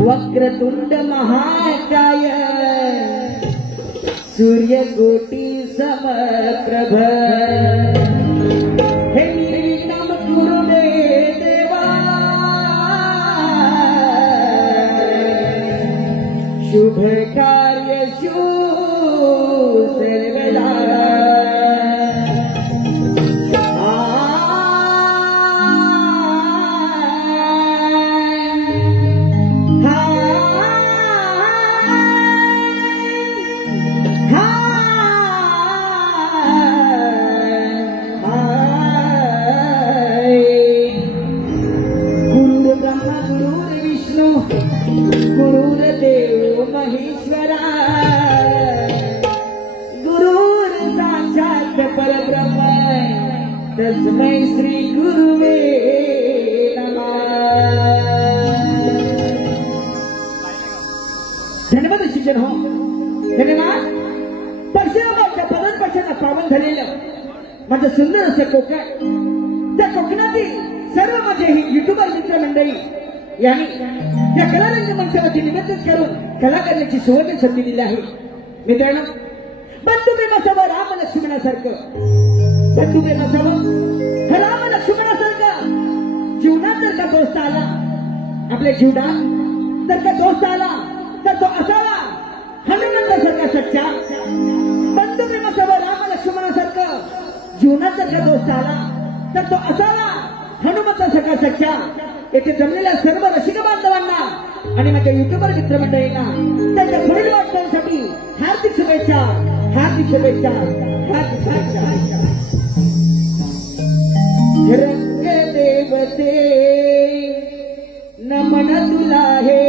वक्रतुंड महाकाय सूर्यकोटी समप्रभ हे निर्विघ्नं कुरु मे देवा शुभ कार्येषु सर्वदा गुरुर्देव महेश्वरा गुरुर साक्षात परब्रह्म तस्मै श्री गुरुवे नमः। धन्यवाद शिक्षण हो धन्यवाद। परशुरामाच्या पदस्पर्शाने पावन झालेलं माझं सुंदर असं कोकण, त्या कोकणातील सर्व माझे युट्यूबर मित्र मंडळी यांनी या कलारंग मंचावरती निमंत्रित करून कला करण्याची सुवर्ण संधी दिली आहे। मित्रांनो, बंधू प्रेम असावं राम लक्ष्मणासारखं, बंधू प्रेम असावं राम लक्ष्मणासारखं। जीवनात जर का दोस्त आला, आपल्या जीवनात जर का दोस्त आला तर तो असावा हनुमंतासारखा सच्चा। बंधू प्रेम असावं राम लक्ष्मणासारखं, जीवनात जर का दोस्त आला तर तो असावा हनुमंतासारखा सच्चा। येथे जमलेल्या सर्व रसिक बांधवांना आणि माझ्या युट्यूबर मित्रमंडळींना त्यांच्या पुढील वाटचालीसाठी हार्दिक शुभेच्छा, हार्दिक शुभेच्छा, हार्दिक शुभेच्छा। रंग देवते नमन तुला हे,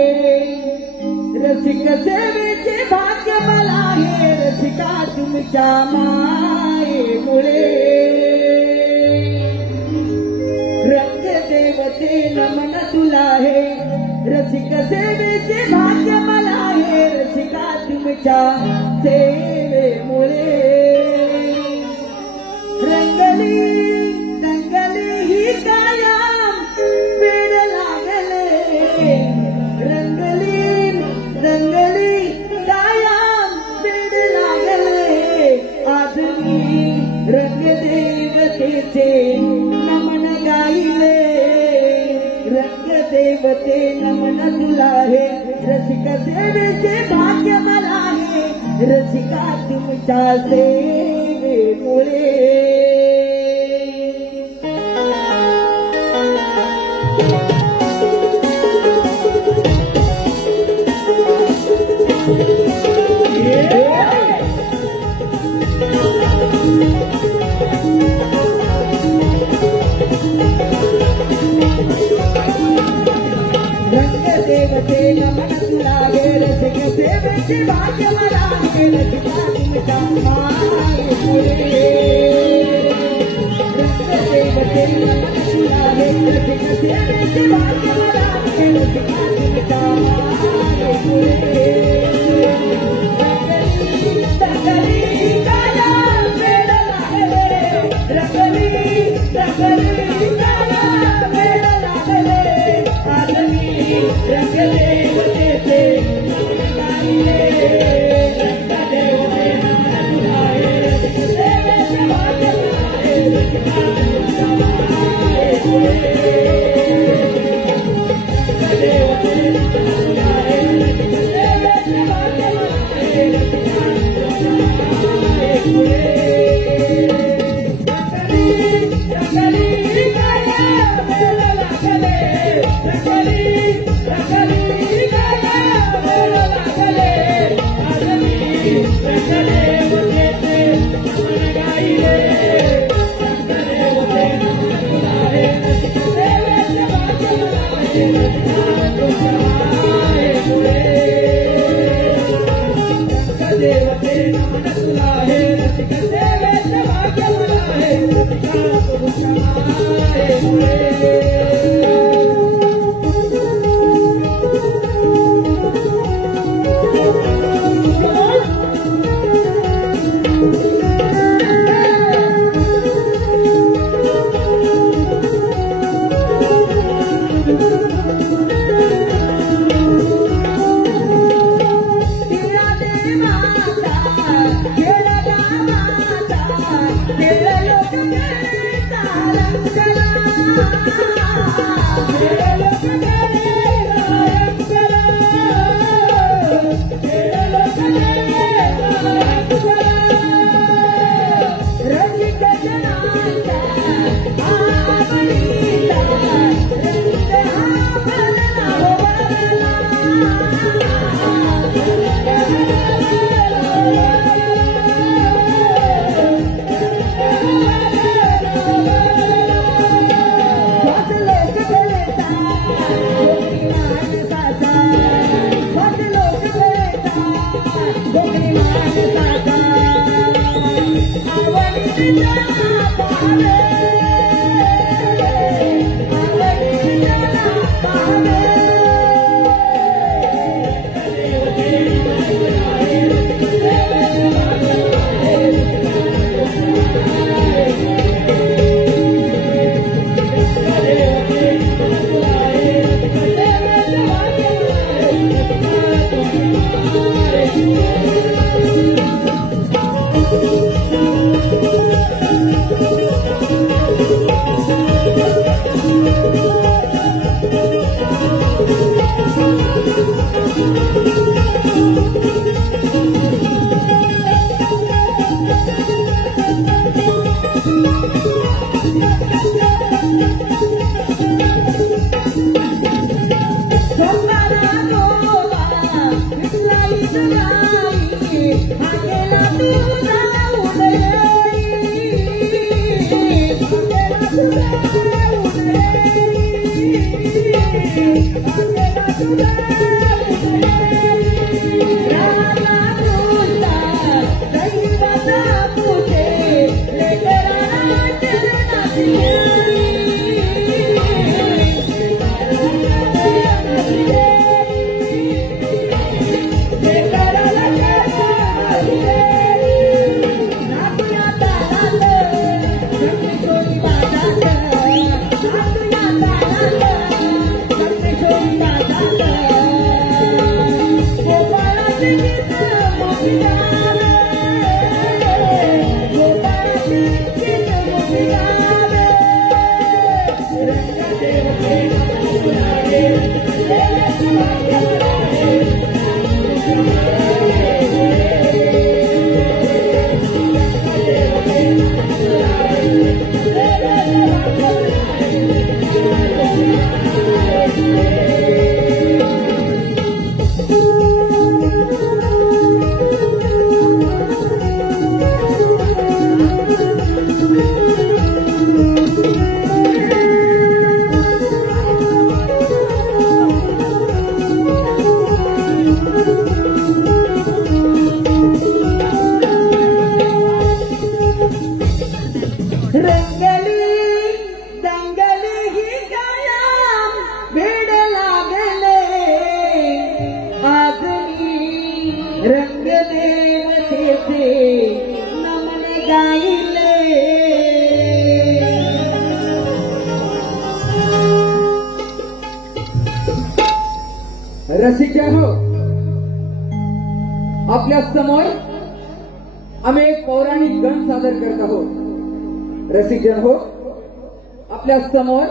रसिक सेवेचे भाग्य मला हे, रसिका तुमच्या मायेमुळे। रंग देवते नमन तुला हे, रसिक सेवेचे भाग्य मला हे, रसिका तुमच्या सेवेमुळे। रंगली रंगली ही कायम वेड लागले, रंगली रंगली कायम वेड लागले। आज मी रंग देवतेचे नमन गाईले, रंग देवते नमन तुला हे, रसिक सेवेचे भाग्य मला हे, रसिका तुमच्या सेवेमुळे। देवते नमन तुला हे, रसिक सेवेचे भाग्य मला हे, रसिका तुमच्या मायेमुळे। रंग देवते नमन तुला हे, रसिक सेवेचे भाग्य मला हे, रसिका तुमच्या मायेमुळे। रंगली काया वेड लागले, रंगली रंगली काया वेड लागले। आज मी रंग देवतेचे नमन गाईले, रंग देवते नमन तुला हे, रसिक सेवेचे भाग्य मला हे, रसिका तुमच्या मायेमुळे। रंग देवते नमन तुला हे, रसिक सेवेचे भाग्य मला हे, रसिका तुमच्या मायेमुळे। रंगली काया वेड लागले, रंगली रंगली काया वेड लागले। आज मी रंग देवतेचे नमन गाईले, रंग देवते नमन तुला हे, रसिक सेवेचे भाग्य मला हे, रसिका तुमच्या मायेमुळे। रंग देवते नमन तुला हे, रसिक सेवेचे भाग्य मला हे, रसिका तुमच्या मायेमुळे। रसिकांनो, आपल्या समोर आम्ही एक पौराणिक गण सादर करत आहोत. रसिकजन हो, आपल्या समोर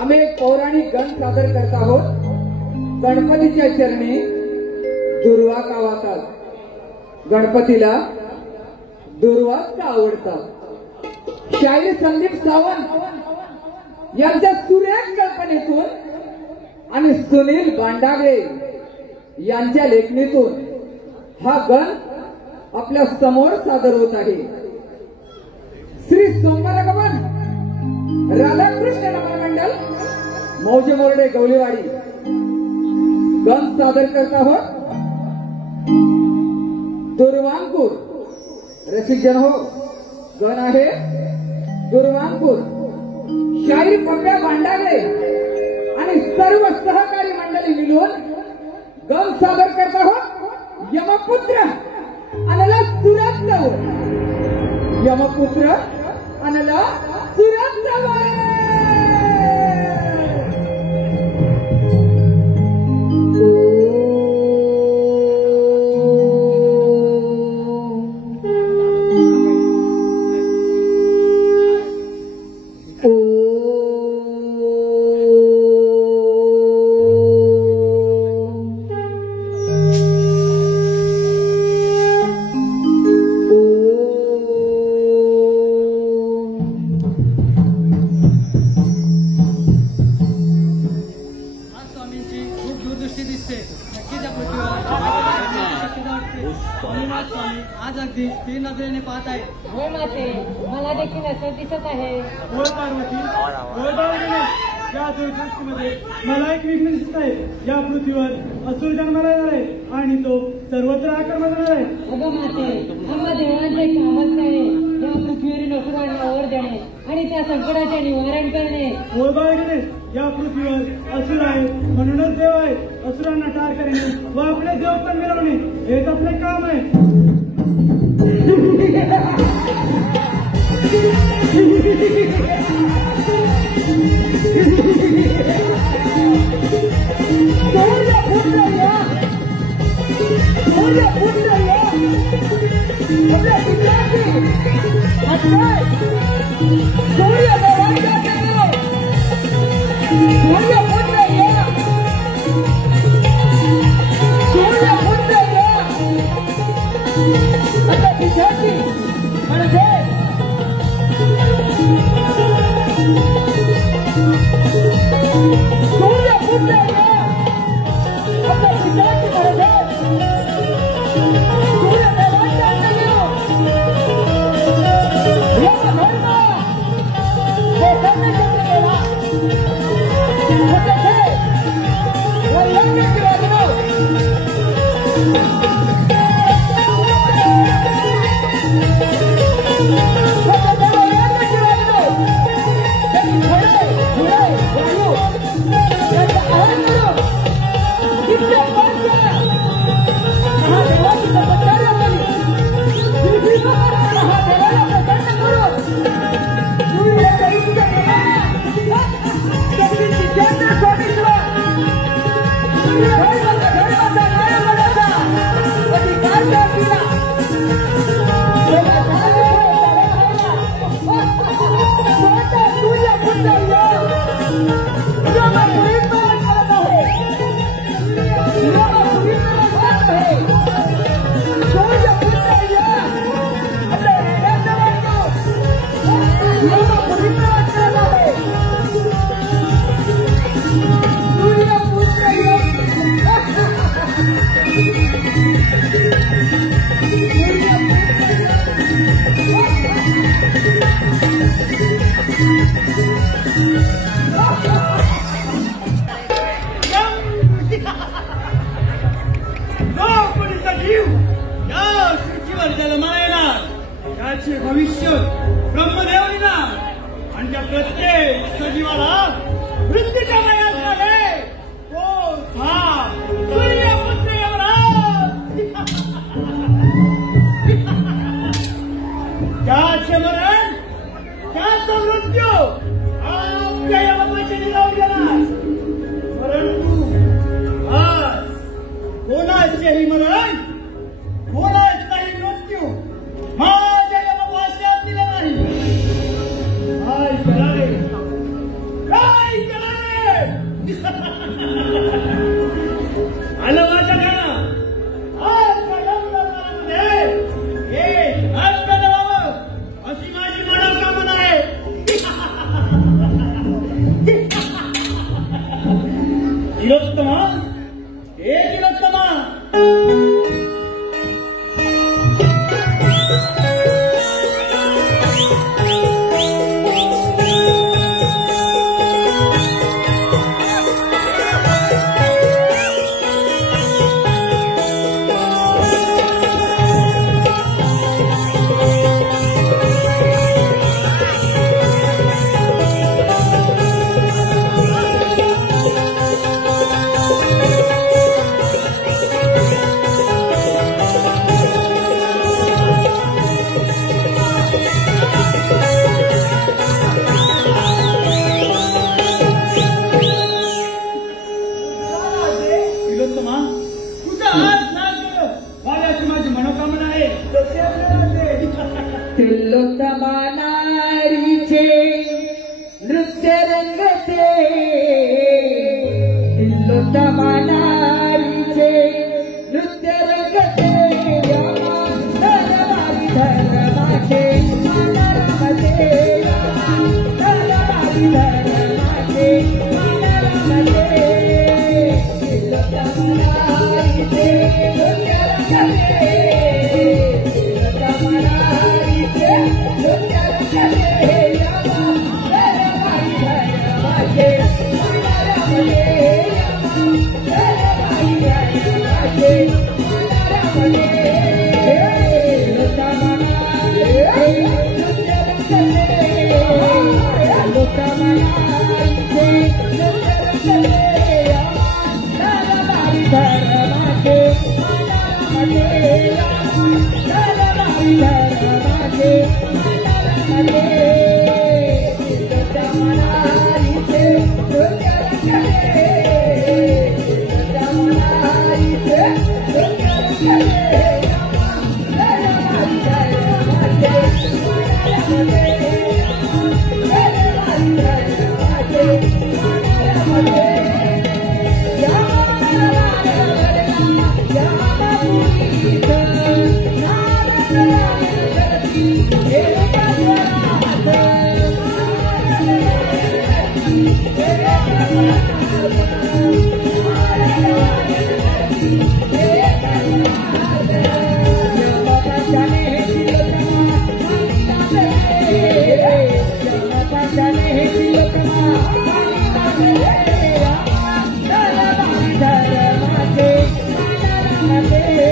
आम्ही एक पौराणिक गण सादर करत आहोत. गणपतीच्या चरणी दुर्वा का वाहतात. गणपतीला दुर्वाच का आवडतात. शाहीर संदीप सावंत यांच्या सुरेख कल्पनेतून आणि सुनील बांडागे यांच्या लेखणीतून हा गण आपल्या समोर सादर होत आहे. श्री सोमवारगमन राधाकृष्ण नमन मंडल मौजे मोरडे गवळीवाडी गण सादर करत आहोत. दुर्वांकूर. रसिकजन हो, गण आहे दुर्वांकूर. शाहीर पप्प्या बांडागे आणि सर्व सहकारी मंडळी मिळून गण सादर करत आहोत. यमपुत्र अनला सुरत जाऊ. यमपुत्र अनला सुरत जाऊ. आज अगदी तीन नजरेने पाहत आहे. हो माते, मला देखील असं दिसत आहे. हो पार्वती, हो बाळगणे, या दूरदृष्टीमध्ये मला एक विघ्न दिसत आहे. या पृथ्वीवर असुर जन्माला येणार आहे आणि तो सर्वत्र आक्रमण करणार आहे. अगं माते, आम्हा देवांचे कामच आहे या पृथ्वीवरील असुरांना वर देणे आणि त्या संकटाचे निवारण करणे. हो बाळगणे, या पृथ्वीवर असुर आहे म्हणूनच देव आहे. असुरांना ठार करणे व आपले देव पण मिळवणे हेच आपले काम आहे. त्याचे भविष्य ब्रह्मदेव लिहिणार आणि त्या प्रत्येक सजीवाला मृत्यूच्या वयात झाले तो सूर्यपुत्र यमराज. त्याचे मरण त्याचा मृत्यू आमच्या यमराजाने लिहावं गेला. परंतु आज कोणाचेही मरण कोणाचाही मृत्यू माझ्या यमवास्यात दिला नाही. काय करावे काय करावे आलं माझ्या घरात. आज यमराजामध्ये हे नष्ट करावं अशी माझी मनोकामना आहे. तिलोत्तमा हे तिलोत्तमा तिलोत्तमा नारीचे नृत्य रंगते. तिलोत्तमा नारीचे नृत्य रंगते. धर्माचे धर्माचे धर्माचे तिलोत्तमा नारीचे नृत्य रंगते. धर्माचे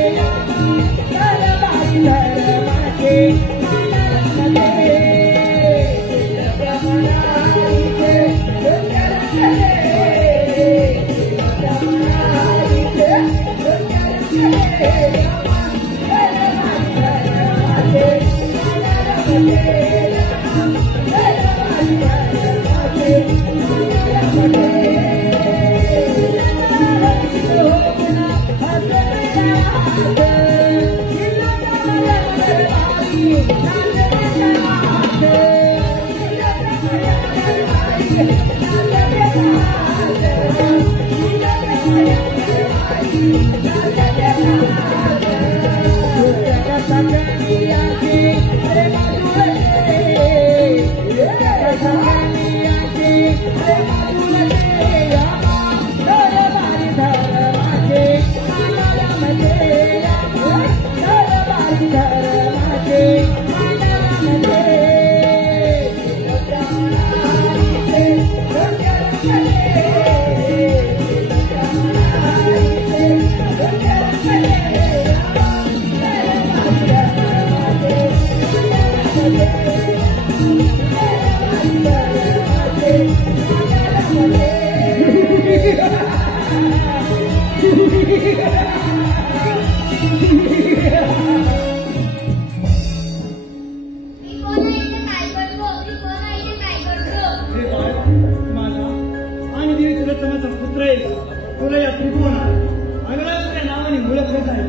तुला या त्रिभुवनात अंगणाच्या नावाने ओळखले जाईल.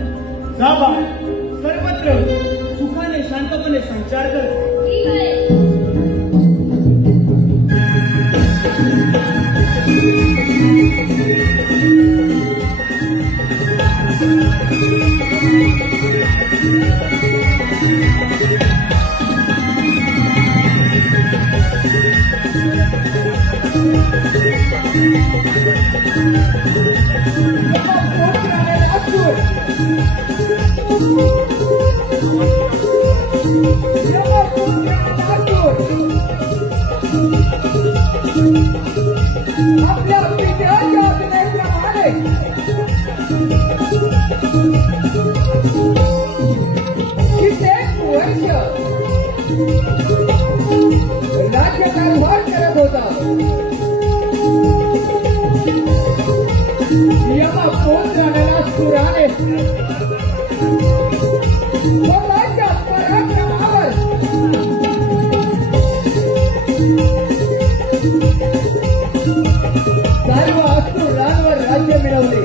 जा बाळ, सर्वत्र सुखाने शांतपणे संचार कर. आपल्या पित्याच्या आज्ञेप्रमाणे कित्येक वर्ष राज्यकारभार करत होता. यमपुत्राला सुराने स्वतःच्या पराक्रमावर सर्व असुरांवर राज्य मिळवले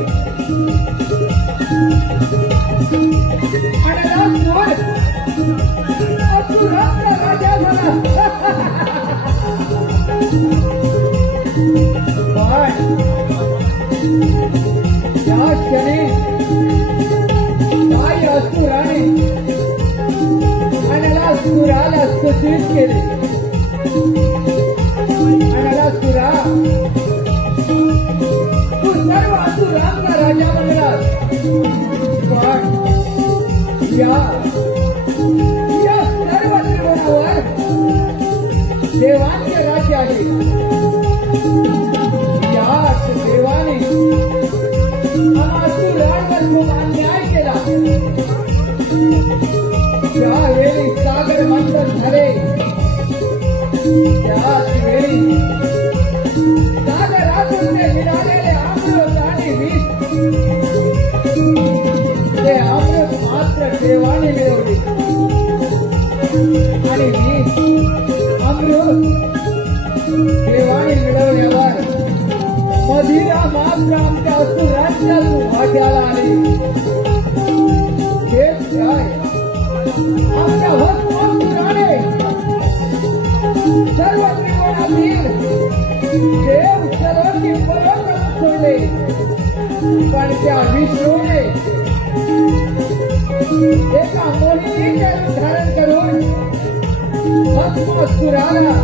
आणि राजकोट असुरांचा राजा झाला. पण त्या क्षणी काही असुराने आणि असुराला सूचित केले. आणि असुरा, तू सर्व असुरांचा राजा बनलास, पण या सर्व त्रिभुवनावर देवांचे राज्य आहे. याच देवाने असुरांवर खूप अन्याय केला. ज्यावेळी सागर मंथन झाले त्याच वेळी सागरातून ते मिळालेले अमृत आणि विष, ते अमृत मात्र देवाने मिळवले आणि विष अमृत देवाने मिळवल्यावर मदिरा मात्र आमच्या असुरांच्या वाट्याला आले. हेच काय आमच्या असुराने सर्व त्रिकोणातील देव सर्वांनी बरोबर सोडले. पण त्या विष्णूने एका मोहिनीचे धारण करून भस्मासुराला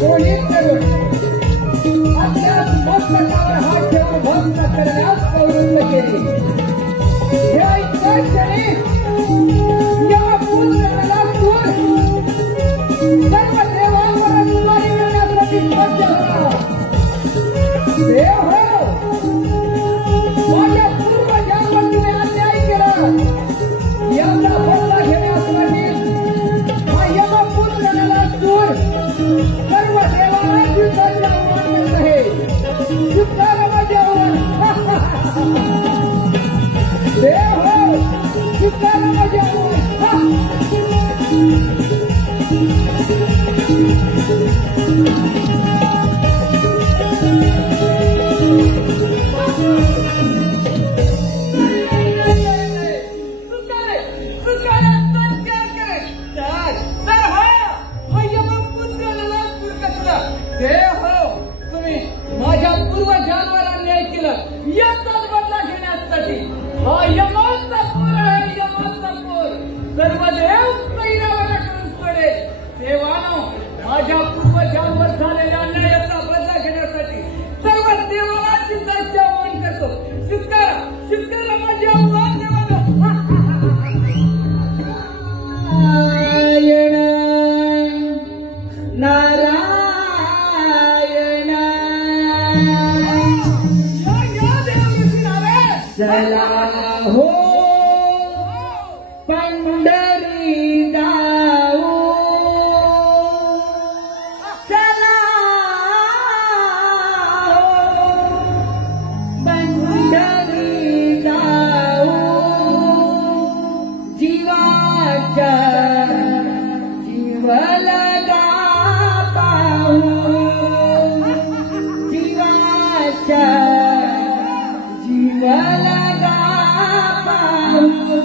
मोहित करून आपल्याच मस्तकावर हात ठेवून भस्म करण्यास प्रवृत्त केले. या इतक्या क्षणी या पुत्रनालातून सर्व देवांवर अनुवारी करण्यासाठी सज्ज होता. देव हो, माझ्या पूर्वजांवर तुम्ही अन्याय केला, याचा बदला घेण्यासाठी हा यमपुत्र नलातूर सर्व देवांना युद्धाचे आव्हान देत आहे. युद्धाला माझे आव्हान. देव हो, युद्धाला माझे आव्हान. देव हो, तुम्ही माझ्या पूर्वजांवर अन्याय केला, याचाच चला हो पंढरी जाऊ चला हो पंढरी जाऊ जीवाच्या जीव लगा पाहू जीवाच्या जीव लगा पाहू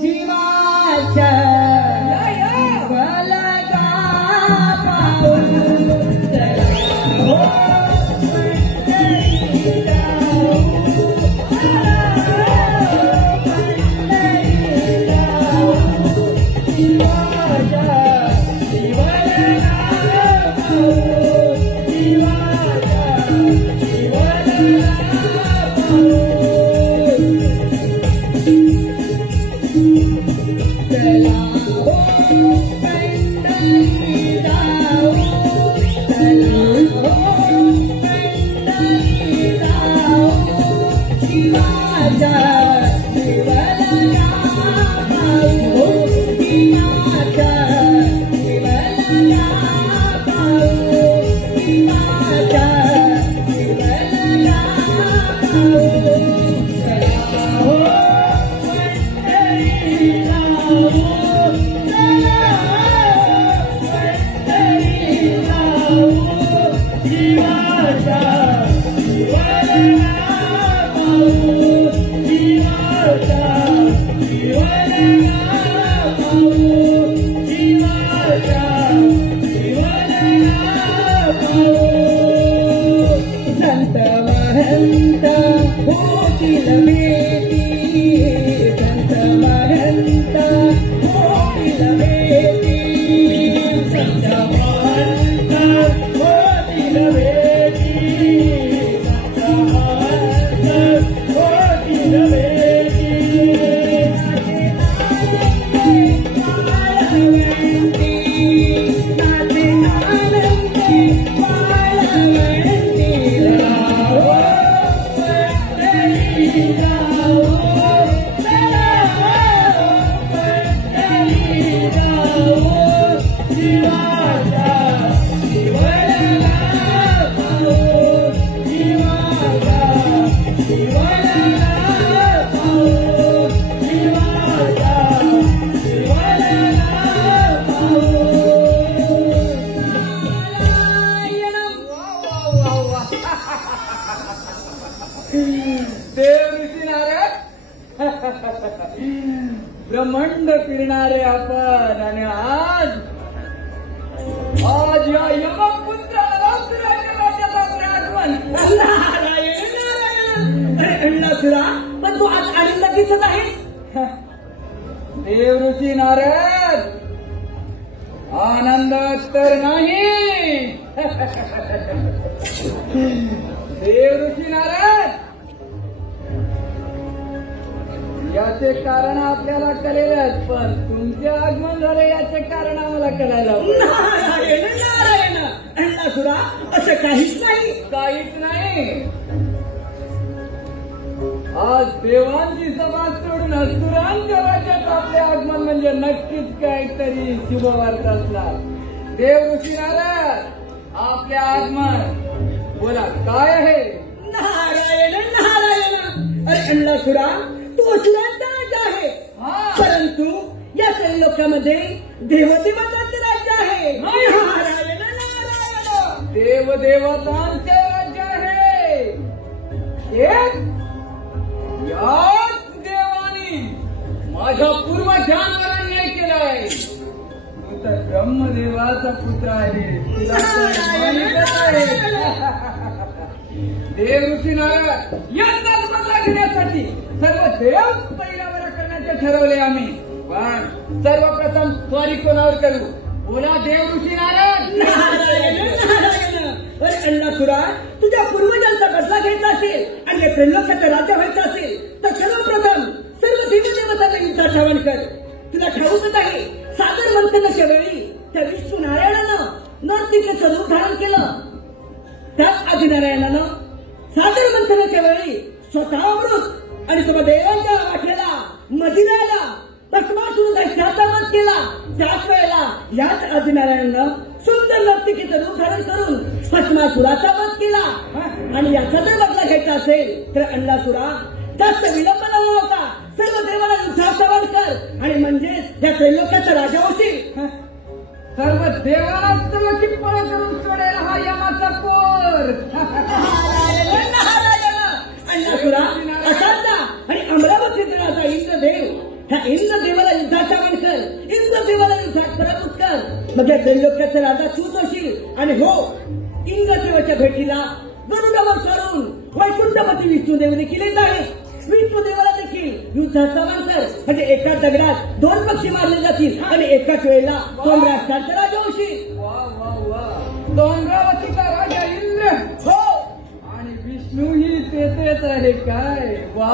जीवाच्या जीव लगा पाहू चला हो पंढरी जाऊ संत महंत होतील भेटी संत महंत होतील भेटी संत महंत होतील भेटी संत महंत होतील भेटी ब्रह्मांड फिरणारे आपण आणि आज या यमपुत्राला पण तू आज आणि लगेचच आहेस देव ऋषी नारद आनंद तर नाही देव ऋषी नारद याचे कारण आपल्याला कळेलच पण तुमचे आगमन झाले याचे कारण आम्हाला कळायला नारायण नारायण अण्णासुरा असं काहीच नाही आज देवांची सभा सोडून असुरांच्या राज्यात आपले आगमन म्हणजे नक्कीच काहीतरी शुभवार्ता असणार देव ऋषी नारद आपले आगमन बोला काय आहे नारायण नारायण अरे अण्णासुरा तू असुरांचा राजा आहे परंतु या लोकांमध्ये देवदेवतांचे राज्य आहे नारायण नारायण देवदेवतांचे राज्य आहे याच देवानी माझ्या पूर्वजांवर अन्याय केलाय तू तर ब्रह्मदेवाचा पुत्र आहे तुला माहीतच आहे देव ऋषी नारद यांचाच बदला घेण्यासाठी सर्व देव पैरावर करण्याचे ठरवले आम्ही पण सर्वप्रथम स्वारी कोणावर करू बोला देव ऋषी नारद अरे अण्णासुरा तुझ्या पूर्वजांचा बदला घ्यायचा असेल आणि त्रिलोकाचं राज्य व्हायचं असेल तर सर्वप्रथम सर्व देवदेवतांना युद्धात श्रवण कर तुला ठाऊकच आहे सागर मंथनाच्या वेळी त्या विष्णू नारायणानं नर्तिकेचं रूप धारण केलं त्याच आदिनारायणानं सादर मंथनाच्या वेळी स्वतः अमृत आणि तुम्हा देवांच्या वाटेला मदिराला भस्मासुर दैत्याचा वध केला. त्याच वेळेला याच आदिनारायणानं सुंदर नर्तकीचं रूप धारण करून भस्मासुराचा वध केला. आणि याचा जर बदला घ्यायचा असेल तर अंडासुरा जास्त विलंब न होता सर्व देवाला युद्धात सवाल कर आणि म्हणजेच या त्रैलोक्याचा राजा होशील. सर्व देवाला चमकी पळ करून सोडेल हा यमाचा पोर. अंडासुरा असांचा आणि अमरावती देवाचा इंद्रदेव ह्या इंद्रदेवाला युद्धाचा वध कर, इंद्रदेवाला युद्धात पराभूत कर. मग या त्रैलोक्याचा राजा तूच होशील. आणि हो, इंद्रदेवाच्या भेटीला गरुडावर चढून वैकुंठपती विष्णुदेव देखील येत आहे. विष्णुदेवाला देखील युद्धाचा कर म्हणजे एका दगडात 2 पक्षी मारले जातील आणि एकाच वेळेला 2 राष्ट्रांचा राजा होशील. वा वा वा, डोंगरावतीचा राजा इंद्र हो, आणि विष्णू ही तेथेच आहे काय. वा,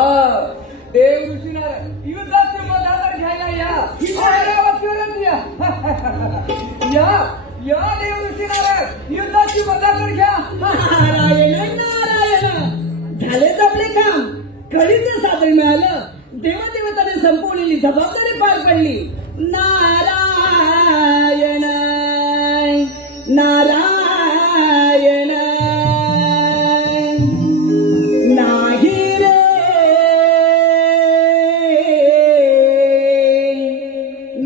देव ऋषीला युद्धाचे मधार घ्यायला या डोंगरावतीवरच या. या देव ऋषीला युद्धाची मधार घ्या. नारायण नारायण, झालेच आपले काम. कळीचं सादर मिळालं. देवादेवताने संपवलेली जबाबदारी पार पडली. नारायण नारायण नाही रे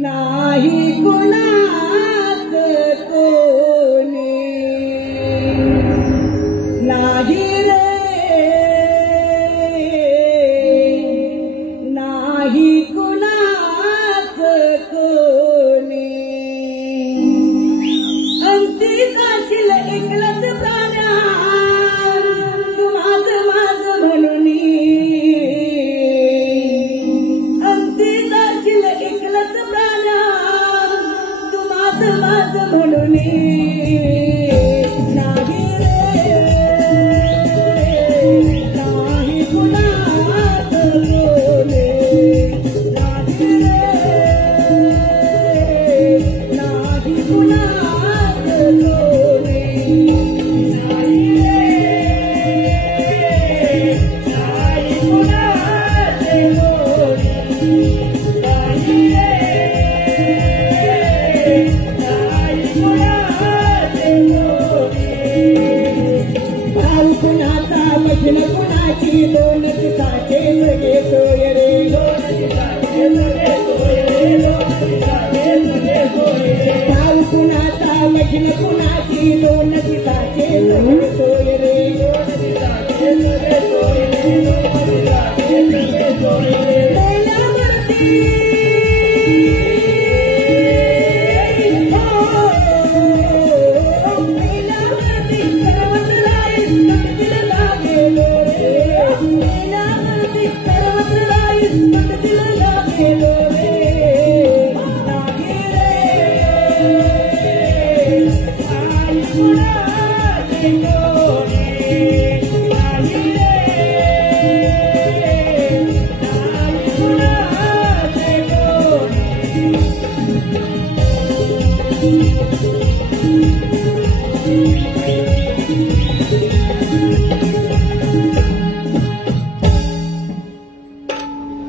नाही कुणाच कोणी नाही रे नाही कुणाच कोणी. अंती जाशील एकलच प्राण्या तू माझं माझं म्हणून. अंती जाशील एकलच प्राण्या तू माझं माझं म्हणून. नाही रे नाही कुणाच कोणी. नाही रे नाही कुणाच कोणी. नाही रे नाही कुणाच कोणी. नाही रे नाही कुणाच कोणी. भाऊ कुणाचा मशीन कुणाची दोन दिवसाचे सगळे सोय रे. दोन दिवसाचे सगळे सोय रे. दोन दिवसाचे सगळे सोय रे. भाऊ कुणाचा मशीन कुणाची दोन दिवसाचे सगळे सोय रे. दोन दिवसाचे सगळे सोय रे. दोन दिवसाचे सगळे सोय रे. बेलावरती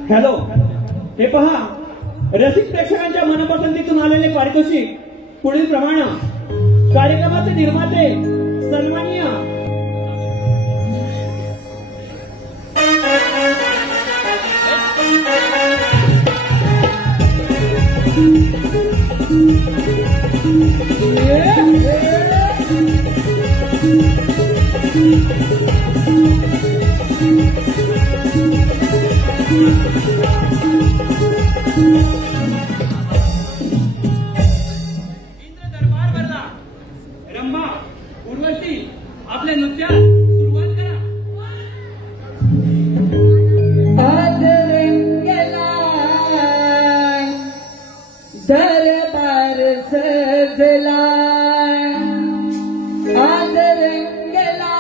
हॅलो, हे पहा, रसिक प्रेक्षकांच्या मनपसंतीतून आलेले पारितोषिक पुढील प्रमाणे. कार्यक्रमाचे निर्माते सन्माननीय इंद्र दरबार भरला. रंभा, उर्वशी, आपल्या नृत्यास सुरुवात करा. आज रंगला दरबार सजला. आज रंगला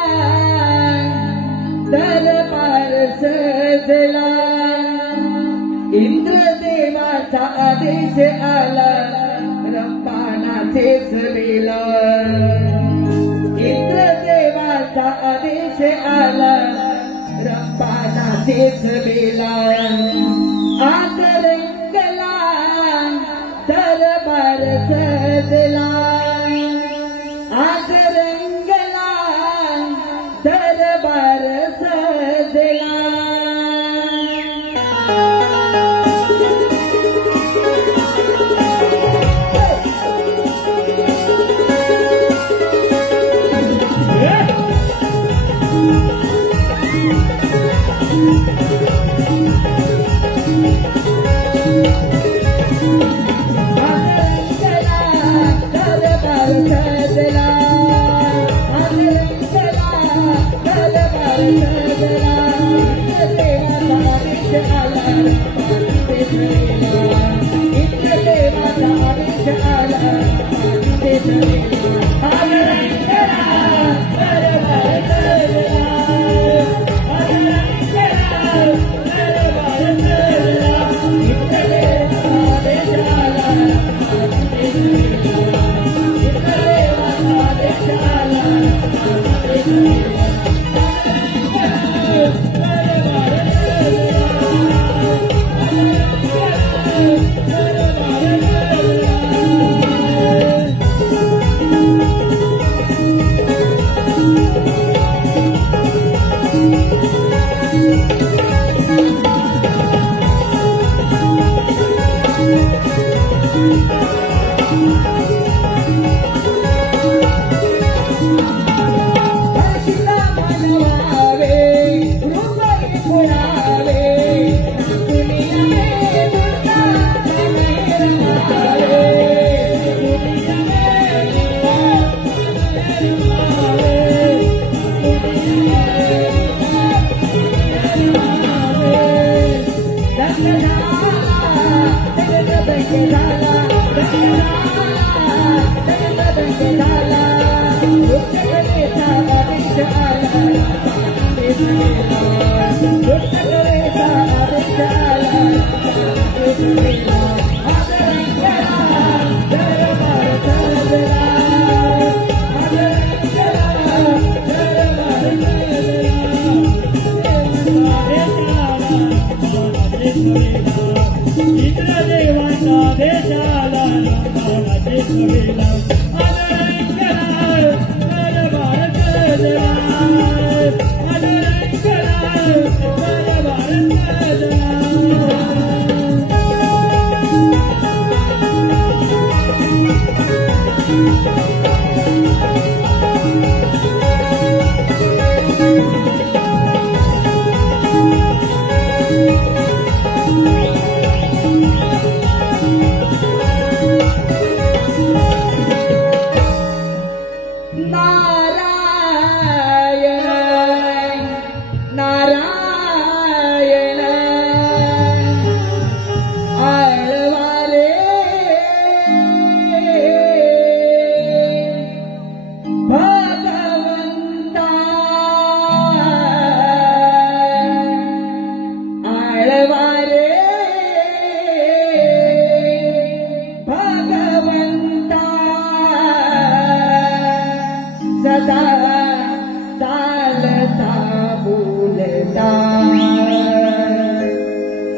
दरबार सजला. इंद्रदेवाचा आदेश आला रंभानाथेच वेला. इंद्रदेवा आदेश आला रंबाना तेच बेला आज रंगला दरबार सजला आज रंगला दरबार सजला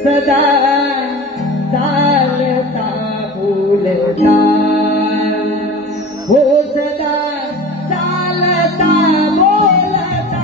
सदा चालता बोलता हो सदा चालता बोलता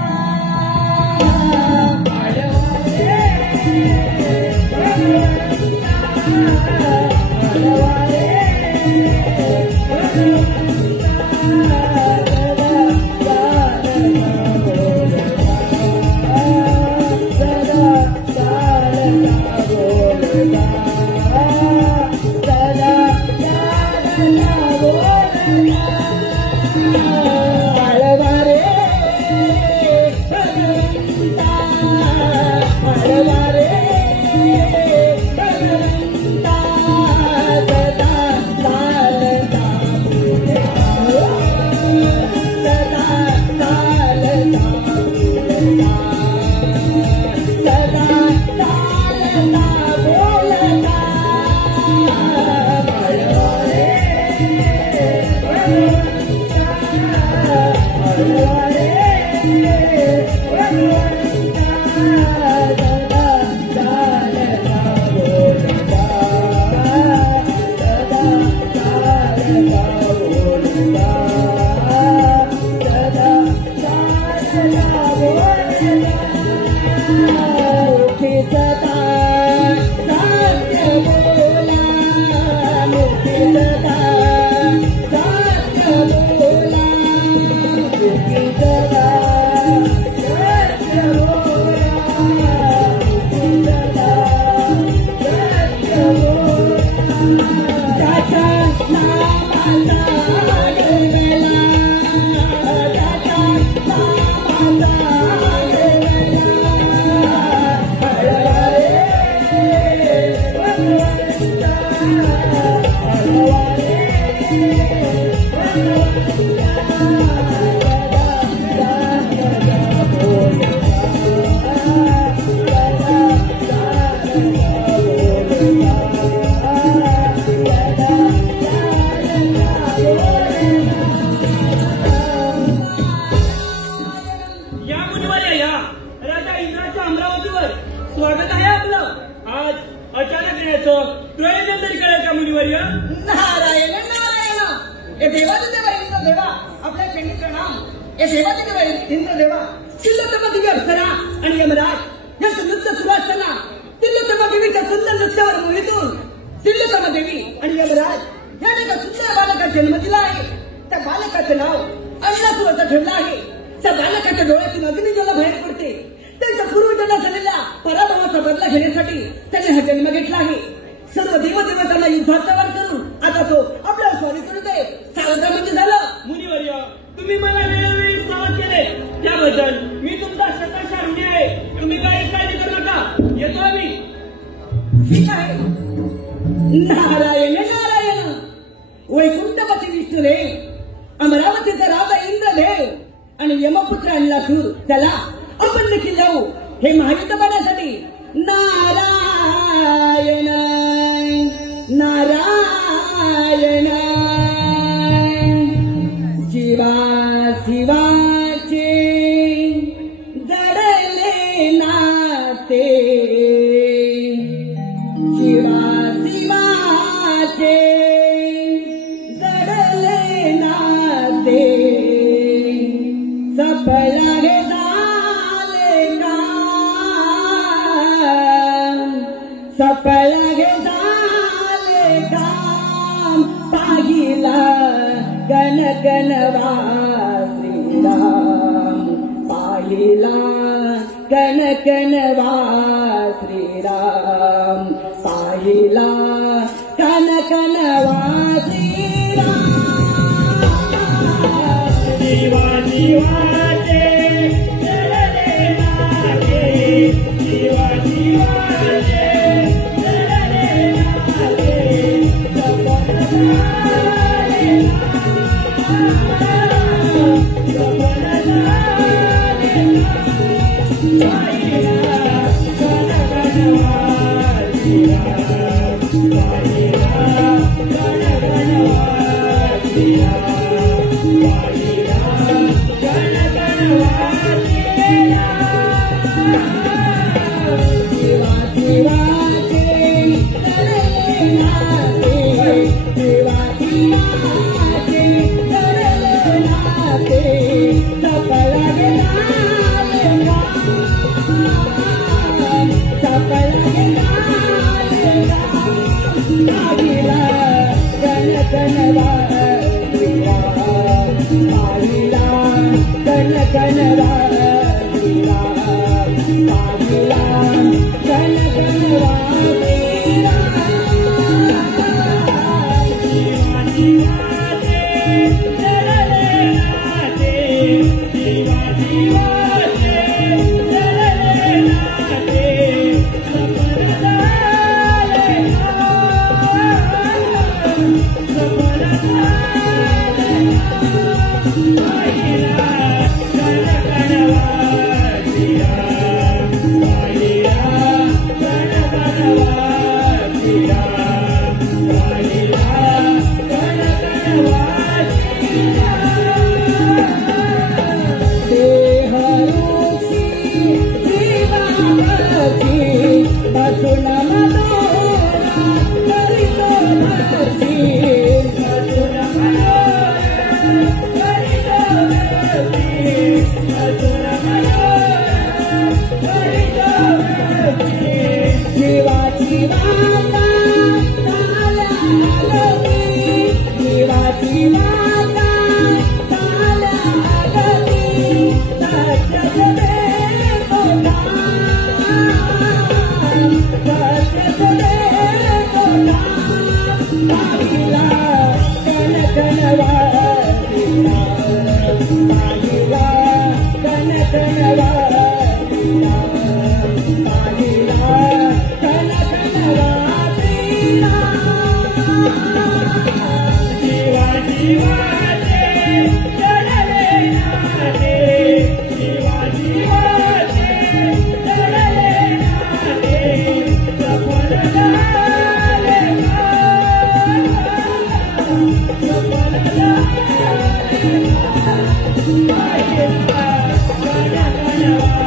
इंद्राच्या अमरावतीवर स्वागत आहे आपलं. आज अचानक येण्याचं प्रयोजन तरी कळेल का मुनिवर्य? नारायण नारायण. हे देवाचे देवा इंद्र देवा आपल्या चंडीचं नाम. हे देवाचे देवा इंद्र देवा तिल्लोत्तम दिव्य अप्सरा आणि यमराज यांचं नृत्य सुरू असताना तिल्लोत्तम देवीच्या सुंदर नृत्यावर मोहितून तिल्लोत्तम देवी आणि यमराज याने एका सुंदर बालकाचा जन्म दिला आहे. त्या बालकाचं नाव अन्नासुराचं ठेवलं आहे. त्या बालकाच्या डोळ्यातून अग्नी ज्वाला बाहेर पडते. त्यांच्या पूर्वजांना झालेल्या पराभवाचा बदला घेण्यासाठी त्याने हा जन्म घेतला आहे. सर्व देवदेवतांना युद्धात सवार करून आता तो आपल्याला स्वारी करू दे. सावधा म्हणजे झालं. मुनिवर्य, तुम्ही मला वेळोवेळी सावध केले त्याबद्दल मी तुमचा शतशः ऋणी आहे. तुम्ही काही काळजी करू नका. येतो आम्ही. ठीक आहे. नारायण नारायण. वैकुंठपती विष्णुदेव, अमरावतीचा राजा इंद्रदेव आणि यमपुत्र आणला सूर. चला आपण देखील जाऊ हे महायुद्ध करण्यासाठी. नारायण नारायण. जीवा शिवाचे जडले नाते. जीवा शिवाचे जडले नाते. सफल हे झाले काम. सफल हे झाले काम. पाहिला गण गणवा श्रीराम. पाहिला गण गणवा श्रीराम. पाहिला गण गणवा श्रीराम. जीवा जीवाचे जडले नाते. जीवा जीवाचे जडले नाते. सफल झाले सफल झाले. पाहिला गण गणवा श्रीराम. पाहिला गण गणवा श्रीराम. Bye.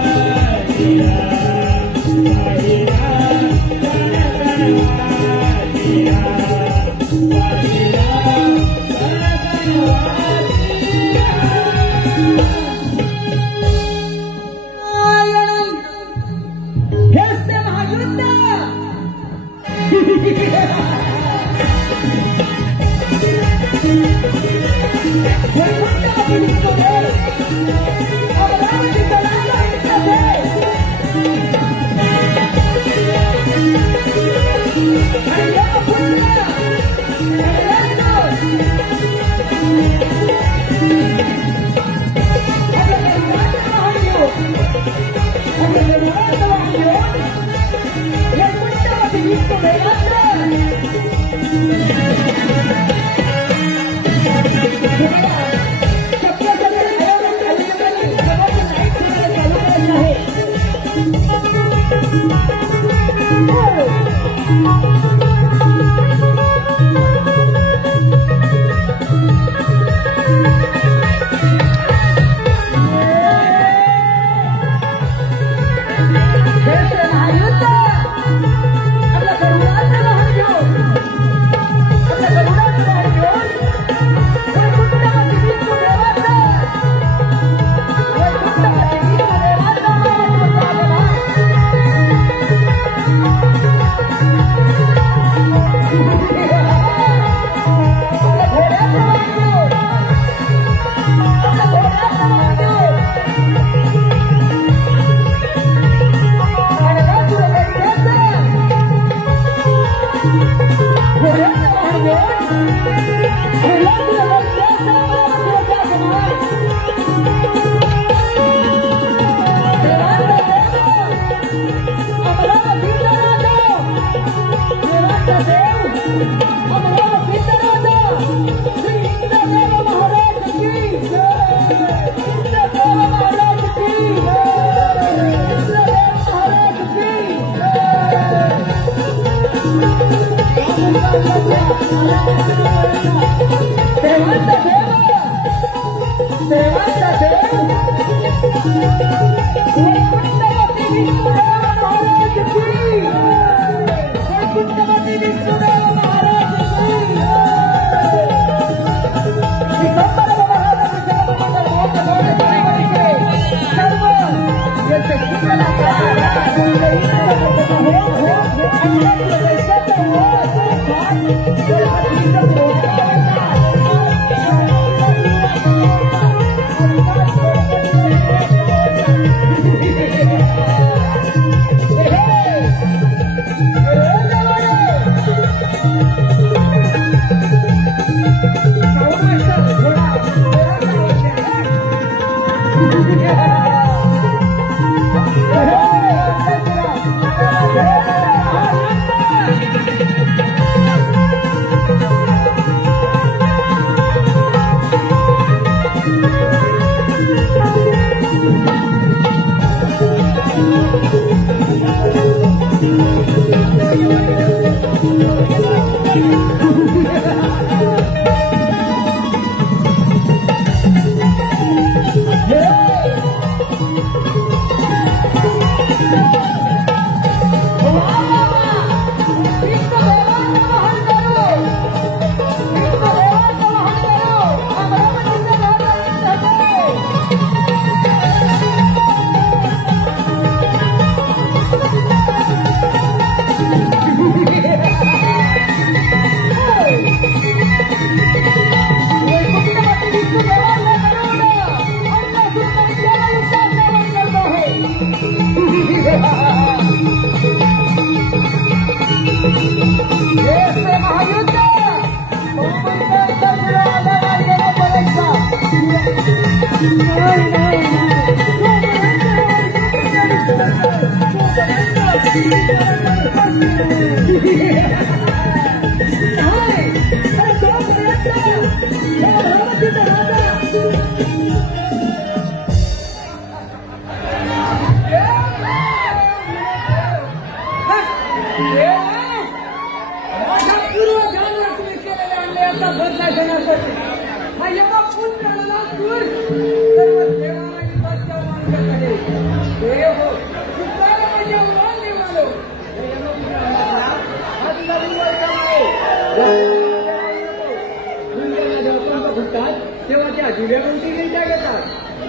तेव्हा त्या जुल्यावरती निर्णय घेतात.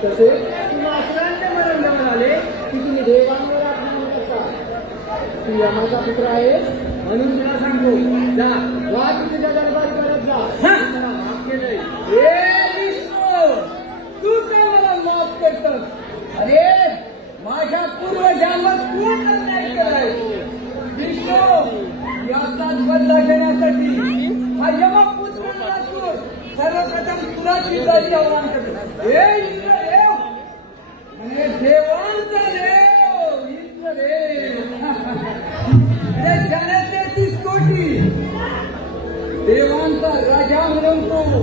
तसे तुम्हा असुरांचे मरण जवळ आले की तुम्ही देवांवर आक्रमण करता. तू यमाचा पुत्र आहेस म्हणून तुला सांगतो, जा वा तुझ्या दरबार करत जा. मला माफ केलंय. विष्णू, तू काय मला माफ करतोस? अरे माझ्या पूर्वजन्मात तूच अन्याय केलाय. विष्णू, याचाच बदला घेण्यासाठी हा यमपुत्र नरासूर सर्वप्रथम तुला युद्धाची आव्हान करतो. हे इंद्रदेव, म्हणे देव परंतु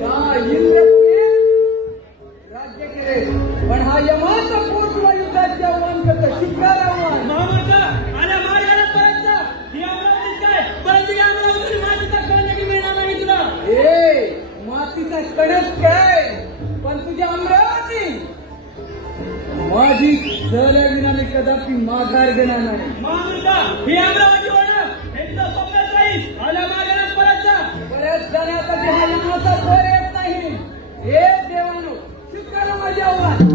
या इंद्रपुरीत राज्य केले. पण हा यमाचा पोचला युद्धाच्या वांकत शिकारावर महामंत्र आल्या मार्गाला परत जा. ही अमरावतीच काय परंतु या अमरावती मातीचा कळण्याची मिळणार नाही तुला. मातीचा कणच काय पण तुझ्या अमरावती माझी विना मी कदापि माघार घेणार नाही. महामंत्र ही अमरावती होणं हे तुझं स्वप्नच राहील. आल्या मार्गाला परत जा. बऱ्याच जाण्यासाठी हा यमाचा भर येत नाही. हे देवानो स्वीकारा माझे आव्हान.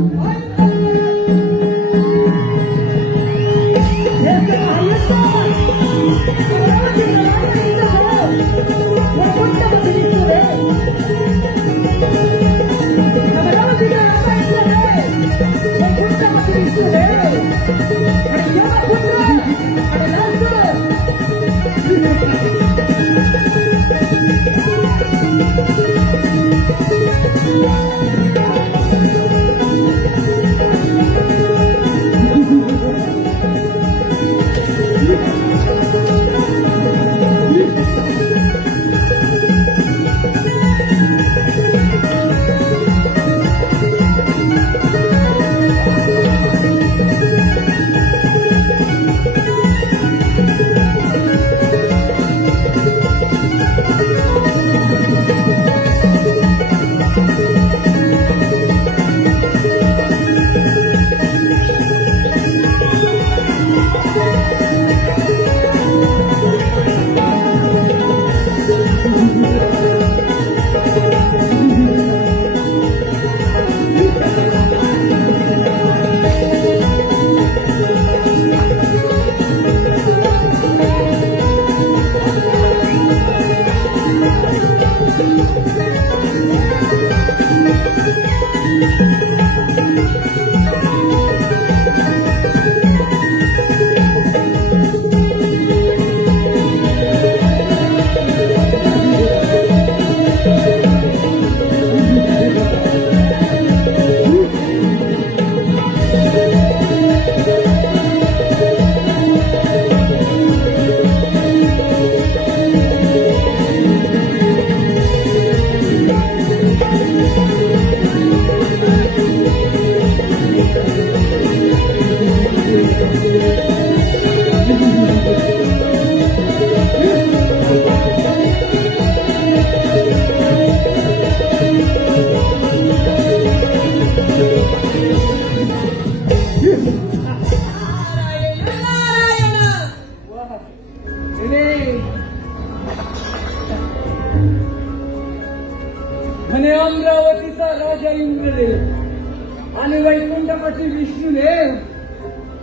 धने अमरावतीचा राजा इंद्रदेव आणि वैकुंठपती विष्णुदेव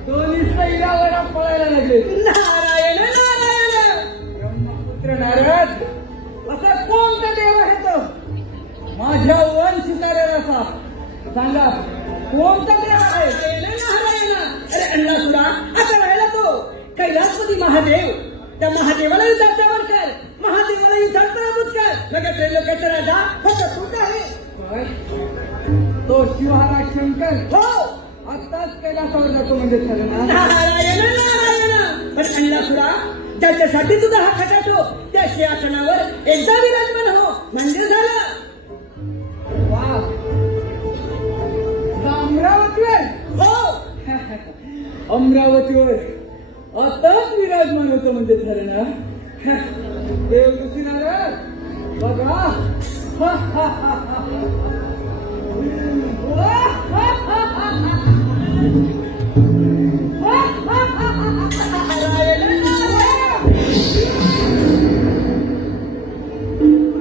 दोन्ही सैलावर पळायला लागले. नारायण नारायण. ब्रह्मपुत्र नारद असा कोणता देव आहे तो माझ्या वंशधाऱ्याला सांगा कोणता देव आहे. नारायण. अरे अण्णा सुरा आता राहिला तो कैलासपती महादेव. त्या महादेवाला युद्धाचा वर कर. महादेवाला युद्धात पराभूत कर. लगेच लोकांचा राजा फक्त तू आहे. तो शिवहारा शंकर हो आताच कैलासावर जातो म्हणजे खरं ना. नारायण नारायण. पण अण्णा सुरा ज्याच्यासाठी तुझा हा खटाटो त्या सिंहासनावर एकदा विराजमान हो म्हणजे झालं. वा अमरावतीवर हो अमरावतीवर आताच विराजमान होतं म्हणजे खरं ना. देव ऋषी नारद बघा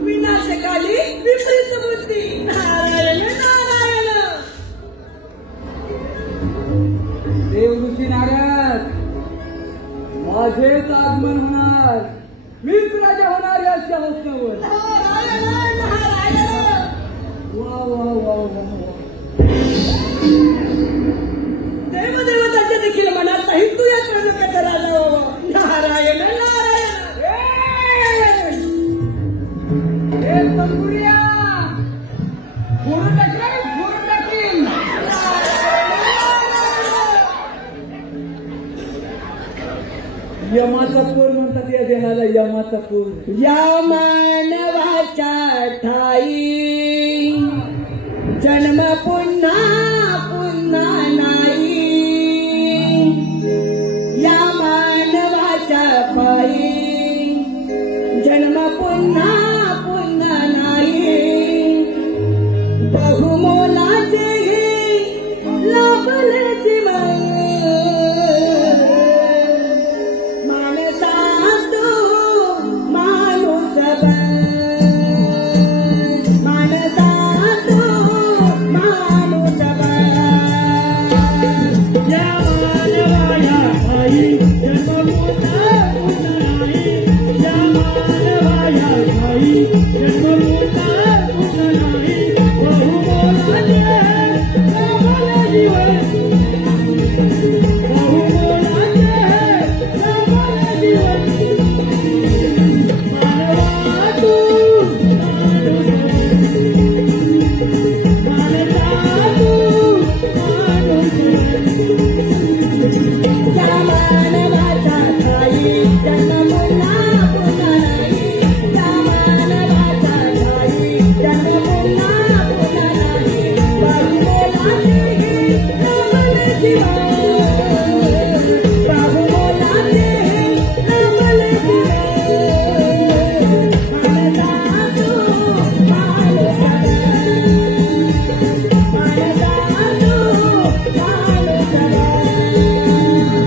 विनाशकाली विपरीत बुद्धी. नारायण नारायण. देव ऋषी नारद माझेच आगमन होणार. मीच राजा होणार या सिंहासनावर. वा वा वा वा. देवदेवताच्या देखील मनात नाही तू या त्रैलोक्याचा राजा व्हावा. नारायण नारायण. हे तंबुरिया फोडून टाकीन. यमाचा पोर म्हणतात या देहाला, यमाचा पोर. या मानवाच्या ठाई जन्म पुन्हा पुन्हा नाही. या मानवाच्या पायी जन्म पुन्हा पुन्हा नाही. बहुमोलाचे लाभले जीवन माणसा तू माणूस माणसा तू माणूस या मानवाया ठाई जन्म पुन्हा पुन्हा नाही. या मानवाया ठाई जन्म पुन्हा पुन्हा नाही. बहुमोलाचे लाभले जीवन, बहुमोलाचे लाभले जीवन. मानवा तू माणसा तू माणूस. या मानवाच्या ठाई जन्म पुन्हा पुन्हा नाही. या मानवाच्या ठाई जन्म पुन्हा पुन्हा नाही. बहुमोलाचे लाभले जीवन, बहुमोलाचे लाभले जीवन माणसा तू माणूस माणसा तू माणूस.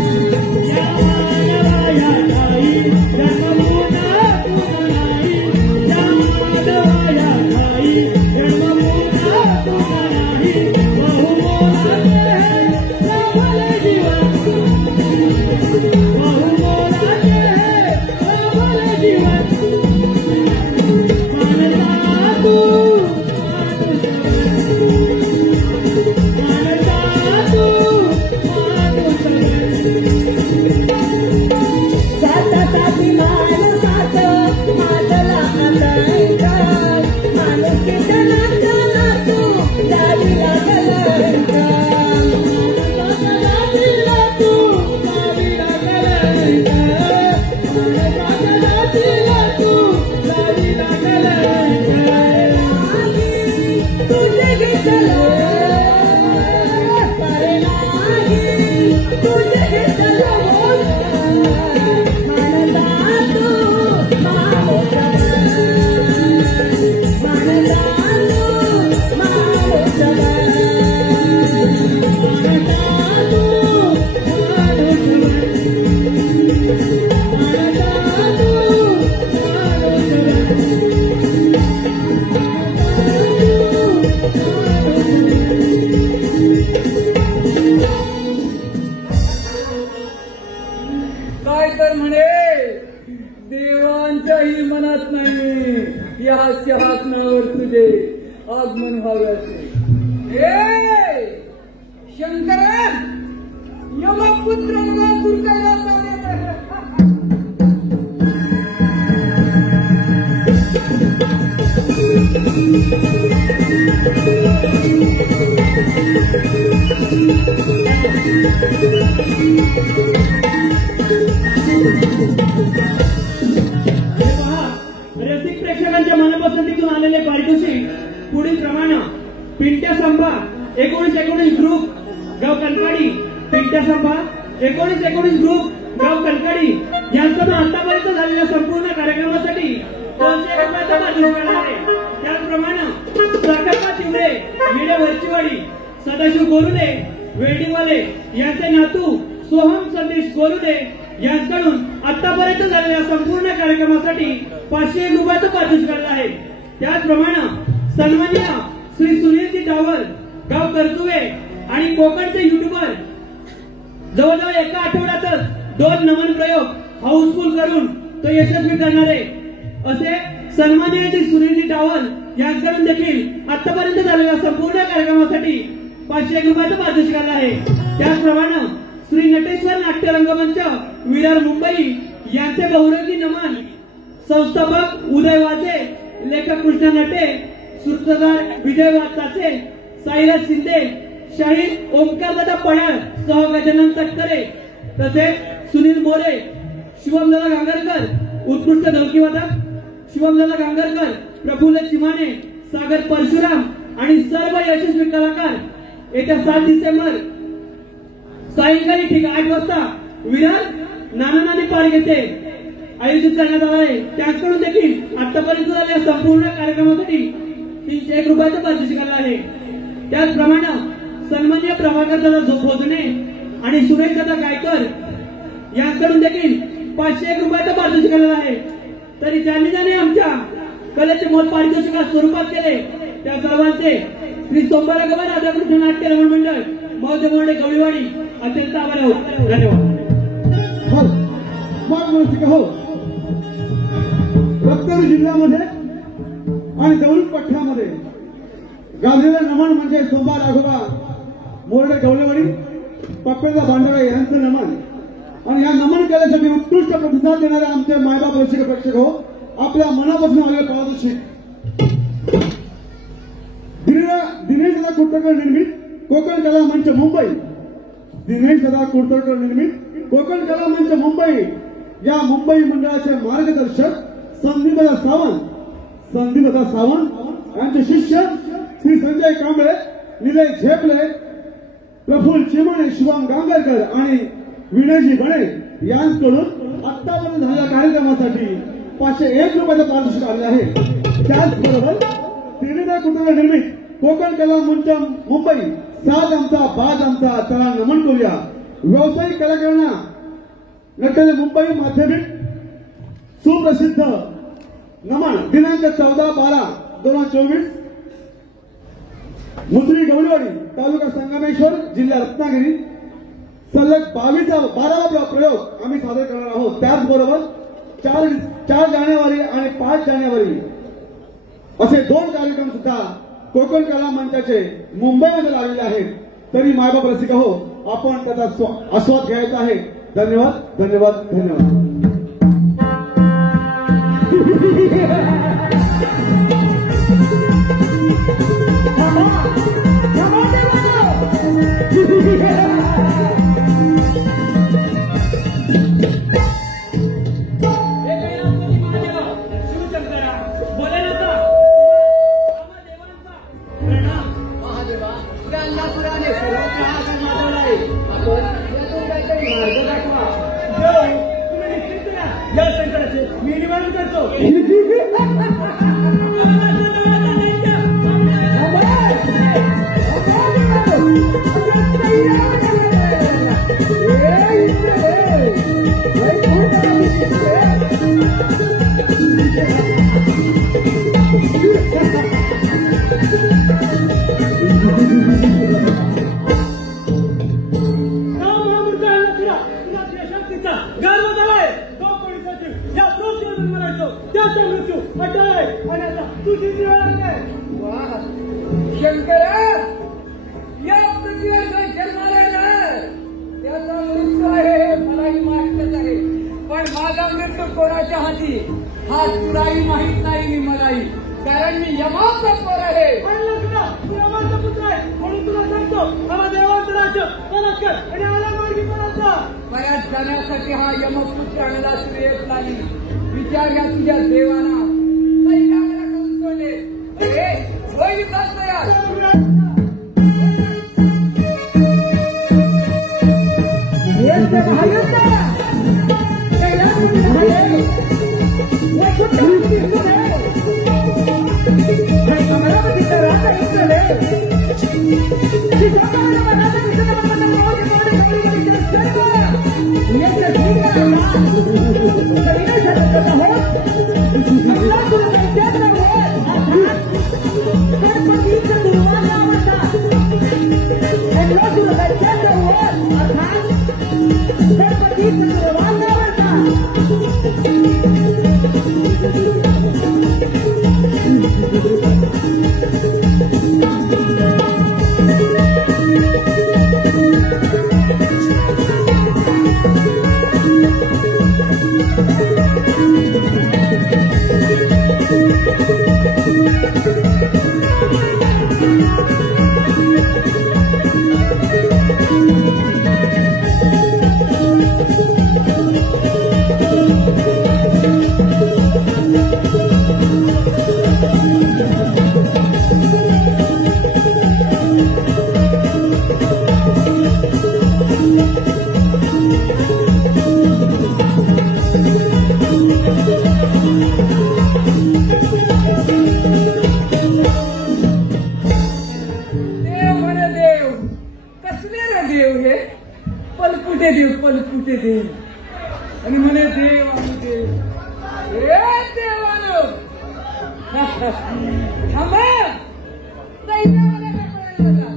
या मानवाया ठाई जन्म पुन्हा पुन्हा नाही. या मानवाया ठाई जन्म पुन्हा पुन्हा नाही. बहुमोलाचे लाभले जीवन, बहुमोलाचे लाभले जीवन. माणसा तू माणूस, माणसा तू माणूस. जातासाठी माणसाचं माजला अंधकार. माणुसकीच्या नात्याला तू द्यावी लागलं का? माणसाला तू द्यावी लागलं का? माणसाला तू द्यावी लागलं का? नाही तुझे घेतलं परे नाही तुझे घेतलं माणसा तू माणूस माणसा तू माणूस काय तर म्हणे देवांच्याही मनात नाही या सिंहासनावर तुझे आगमन व्हावे असे. ए शंकरा यमपुत्र दुर्गाला रसिक प्रेक्षकांच्या मनपसंतीतून आलेले पारितोषिक पुढील प्रमाणे पिंट्या संभा 1919 ग्रुप गाव कलकाडी. पिंट्या संभा 1919 ग्रुप गाव कलकाडी यांच्यातून आतापर्यंत झालेल्या संपूर्ण कार्यक्रमासाठी 200 रुपयाचा पारितोषिक मिळाला आहे. त्याचप्रमाणे सकरबा तिवरे येडे वरचीवाडी सदाशिव गोरुदे वेल्डिंगवाले यांचे नातू सोहम संदेश गोरुदे यांच्याकडून आतापर्यंत झालेल्या संपूर्ण कार्यक्रमासाठी 500 रुपयाचं पारितोषिक मिळालं आहे. त्याचप्रमाणे सन्माननीय श्री सुनीलजी डावल गाव कर्तुवे आणि कोकणचे युट्यूबर जवळजवळ एका आठवड्यातच 2 नमन प्रयोग हाऊसफुल करून तो यशस्वी करणारे असे सन्माननीय श्री सुनीलजी डावल यांच्याकडून देखील आतापर्यंत झालेल्या संपूर्ण कार्यक्रमासाठी 500 रुपयाचं पारितोषिक आलं आहे. त्याचप्रमाणे श्री नटेश्वर नाट्य रंगमंच विरार मुंबई यांचे बहुरंगी नमन संस्थापक उदय वाजे, लेखक कृष्ण नटे, सूत्रधार विजय वाचाचे, साईराज शिंदे, शाहीर ओंकारदादा पडाळ सह गजानन तटकरे तसेच सुनील मोरे शिवमदादा गांगरकर उत्कृष्ट ढोलकीवादक, शिवमदादा गांगरकर, प्रफुल्ल चिमाणे, सागर परशुराम आणि सर्व यशस्वी कलाकार येत्या 7 डिसेंबर सायंकाळी ठीक 8 वाजता विरार नानानानी पार्क येथे आयोजित करण्यात आला आहे. त्याचकडून देखील आतापर्यंत झालेल्या संपूर्ण कार्यक्रमासाठी 301 रुपयाचं पारितोषिक आलं आहे. त्याचप्रमाणे सन्माननीय प्रभाकर दादा भोजने आणि सुरेश दादा गायकर यांच्याकडून देखील 501 रुपयाचं पारितोषिक आलेलं आहे. तरी ज्यांनी आमच्या कलेचे मोल पारितोषिकात स्वरूपात केले त्या सर्वांचे श्री सोमवार राधाकृष्ण नाट्य रमण मंडळ मौजे मोर्डे गवळीवाडी अत्यंत आभार आहोत. धन्यवाद. हो, रत्नागिरी जिल्ह्यामध्ये आणि देवरुख पठ्ठ्यामध्ये गाजलेलं नमन म्हणजे सोमवार राघोबा मोर्डे गवळीवाडी पप्पेदा भांडारे यांचं नमन. आणि या नमन केल्यासाठी उत्कृष्ट प्रतिसाद देणारे आमचे मायबाप रसिक प्रेक्षक हो, आपल्या मनापासून आलेले पारितोषिक दिनेश दादा कुर्तकर निर्मित कोकण कला मंच मुंबई, दिनेश दादा कुर्तकर निर्मित कोकण कला मंच मुंबई या मुंबई मंडळाचे मार्गदर्शक संदीपदा सावंत यांचे शिष्य श्री संजय कांबळे, निलय झेपले, प्रफुल्ल चिमाणे, शिवम गांगरकर आणि विनयजी बणे यांच्याकडून आतापर्यंत झालेल्या कार्यक्रमासाठी 501 रुपयाचं पारितोषिक आले आहे. त्याचबरोबर त्रिनेदा कुटुंब निर्मित कोकण कला मंच मुंबई, साज आमचा बाज आमचा, चला नमन करूया. व्यावसायिक कलाकारांना नटले मुंबई माध्यमिक सुप्रसिद्ध नमन दिनांक 14/12/2024 मुसरी गवळीवाडी तालुका संगमेश्वर जिल्हा रत्नागिरी सलग 12वा प्रयोग आम्ही सादर करणार आहोत. त्याचबरोबर 4 जानेवारी आणि 5 जानेवारी असे 2 कार्यक्रम सुद्धा कोकण कला मंचाचे मुंबईमध्ये लावलेले आहेत. तरी मायबाप रसिक हो, आपण त्याचा आस्वाद घ्यायचा आहे. धन्यवाद, धन्यवाद, धन्यवाद. मी निवारण करतो. शंकर या पृथ्वीवर जन्माला त्याचा मृत्यू आहे मलाही माहीतच आहे. पण माझा मृत्यू कोणाच्या हाती हा तुलाही माहीत नाही मी मलाही, कारण मी यमाचा पोर आहे. यमाचा पुत्र आहे म्हणून तुला सांगतो मला देवाचं राज्य परत कर आणि आला मार्गी परत जा. परत जाण्यासाठी हा यमपुत्र आणला येत नाही. विचार या तुझ्या देवाना करून सोडले होईल पलपुटे देव आणि म्हणे देव आणि देव हे देवानो थांबा सैन्यामध्ये पळायला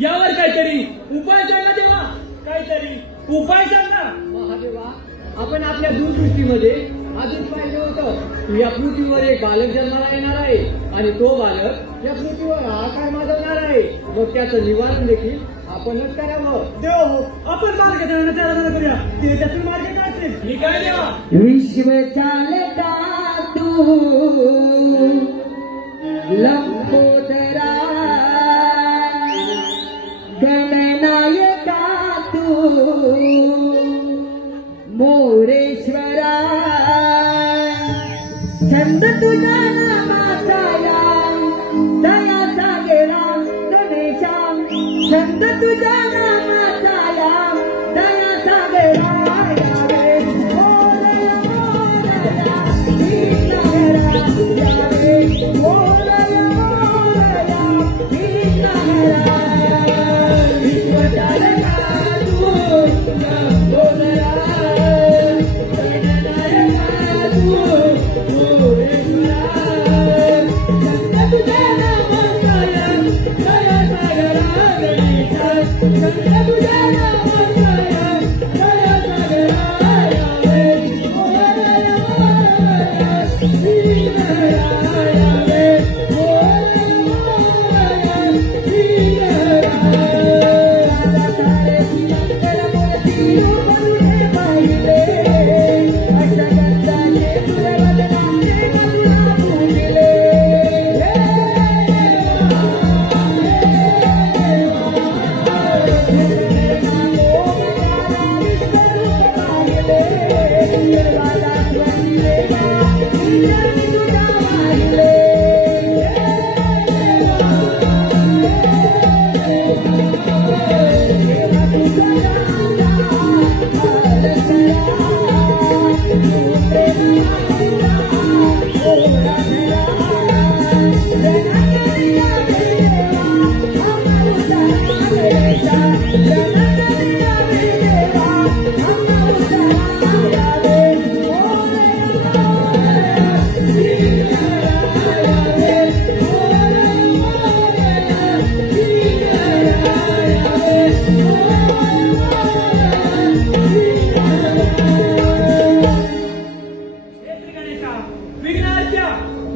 यावर काहीतरी उपाय सांगा देवा, काहीतरी उपाय सांगा. महादेवा, आपण आपल्या दूरदृष्टीमध्ये अजून पाहिलं होतं या पृथ्वीवर एक बालक जन्माला येणार आहे आणि तो बालक या पृथ्वीवर आकार माजवणार आहे. मग त्याचं निवारण देखील आपणच करावं. देव हो, आपण मार्ग त्याला करूया, ते त्यातून मार्ग काढतील. मी काय देवा? विश्व चालता तू लंबोदरा गणनायका तू मोरेश्वरा छंद तुझा नामाचा या दयाचा गेला गणेशा छंद तुझा नामाचा या दयाचा गेला